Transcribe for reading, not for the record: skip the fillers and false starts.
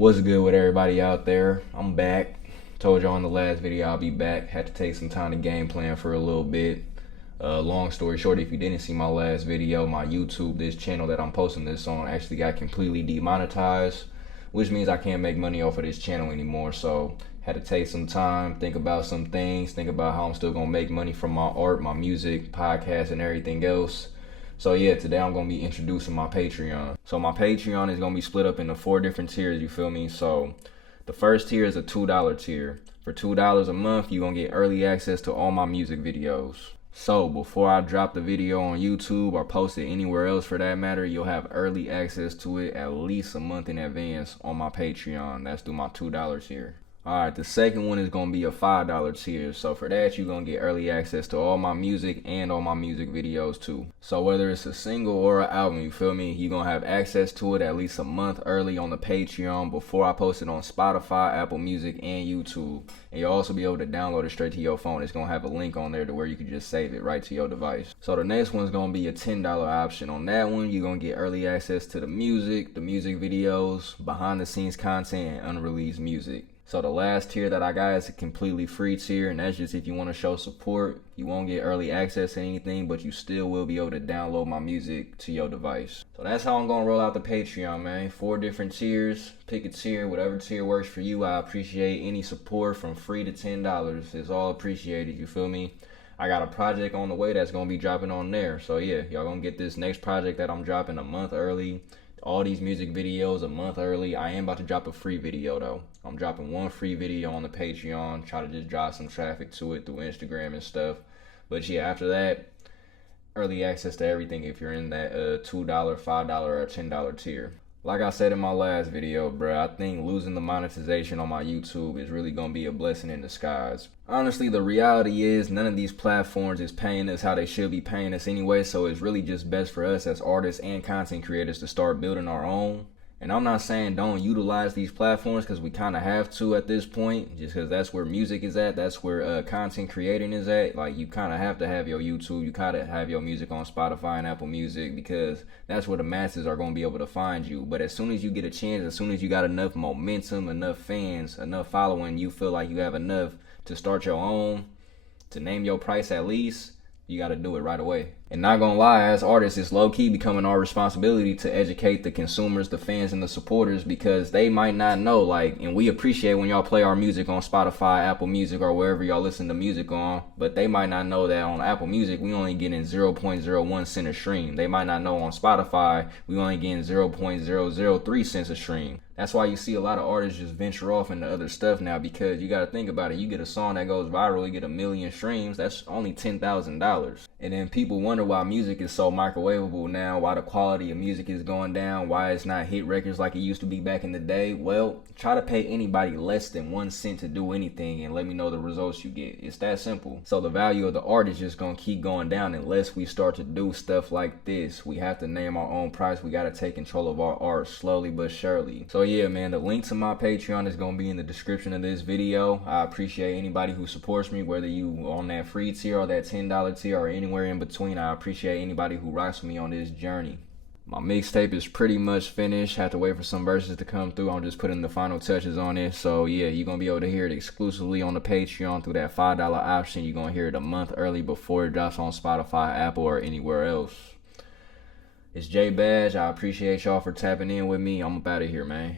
What's good with everybody out there? I'm back. Told y'all in the last video I'll be back. Had to take some time to game plan for a little bit. Long story short, if you didn't see my last video, my YouTube, this channel that I'm posting this on, actually got completely demonetized, which means I can't make money off of this channel anymore. So had to take some time, think about some things, think about how I'm still gonna make money from my art, my music, podcast, and everything else. So yeah, today I'm gonna be introducing my Patreon. So my Patreon is gonna be split up into 4 different tiers, you feel me? So the first tier is a $2 tier. For $2 a month, you're gonna get early access to all my music videos. So before I drop the video on YouTube or post it anywhere else for that matter, you'll have early access to it at least a month in advance on my Patreon. That's through my $2 tier. Alright, the second one is going to be a $5 tier. So for that, you're going to get early access to all my music and all my music videos too. So whether it's a single or an album, you feel me, you're going to have access to it at least a month early on the Patreon before I post it on Spotify, Apple Music, and YouTube. And you'll also be able to download it straight to your phone. It's going to have a link on there to where you can just save it right to your device. So the next one's going to be a $10 option. On that one, you're going to get early access to the music videos, behind the scenes content, and unreleased music. So the last tier that I got is a completely free tier, and that's just if you want to show support. You won't get early access to anything, but you still will be able to download my music to your device. So that's how I'm going to roll out the Patreon, man. 4 different tiers. Pick a tier, whatever tier works for you. I appreciate any support from free to $10. It's all appreciated, you feel me? I got a project on the way that's going to be dropping on there. So yeah, y'all going to get this next project that I'm dropping a month early. All these music videos a month early. I am about to drop a free video though. I'm dropping 1 free video on the Patreon. Try to just drive some traffic to it through Instagram and stuff. But yeah, after that, early access to everything if you're in that $2, $5, or $10 tier. Like I said in my last video, bro, I think losing the monetization on my YouTube is really going to be a blessing in disguise. Honestly, the reality is none of these platforms is paying us how they should be paying us anyway, so it's really just best for us as artists and content creators to start building our own. And I'm not saying don't utilize these platforms, because we kind of have to at this point, just because that's where music is at, that's where content creating is at. Like, you kind of have to have your YouTube, you kind of have your music on Spotify and Apple Music, because that's where the masses are going to be able to find you. But as soon as you get a chance, as soon as you got enough momentum, enough fans, enough following, you feel like you have enough to start your own, to name your price at least, you got to do it right away. And not gonna lie, as artists, it's low-key becoming our responsibility to educate the consumers, the fans, and the supporters, because they might not know, like, and we appreciate when y'all play our music on Spotify, Apple Music, or wherever y'all listen to music on, but they might not know that on Apple Music, we only getting 0.01 cent a stream. They might not know on Spotify, we only getting 0.003 cents a stream. That's why you see a lot of artists just venture off into other stuff now, because you got to think about it. You get a song that goes viral, you get 1 million streams, that's only $10,000. And then people wonder why music is so microwavable now, why the quality of music is going down, why it's not hit records like it used to be back in the day. Well, try to pay anybody less than 1 cent to do anything and let me know the results you get. It's that simple. So the value of the art is just going to keep going down unless we start to do stuff like this. We have to name our own price. We got to take control of our art slowly but surely. So yeah, man, the link to my Patreon is going to be in the description of this video. I appreciate anybody who supports me, whether you on that free tier or that $10 tier or anywhere in between. I appreciate anybody who rocks with me on this journey. My mixtape is pretty much finished. Have to wait for some verses to come through. I'm just putting the final touches on it. So yeah, you're going to be able to hear it exclusively on the Patreon through that $5 option. You're going to hear it a month early before it drops on Spotify, Apple, or anywhere else. It's J Badge. I appreciate y'all for tapping in with me. I'm up out of here, man.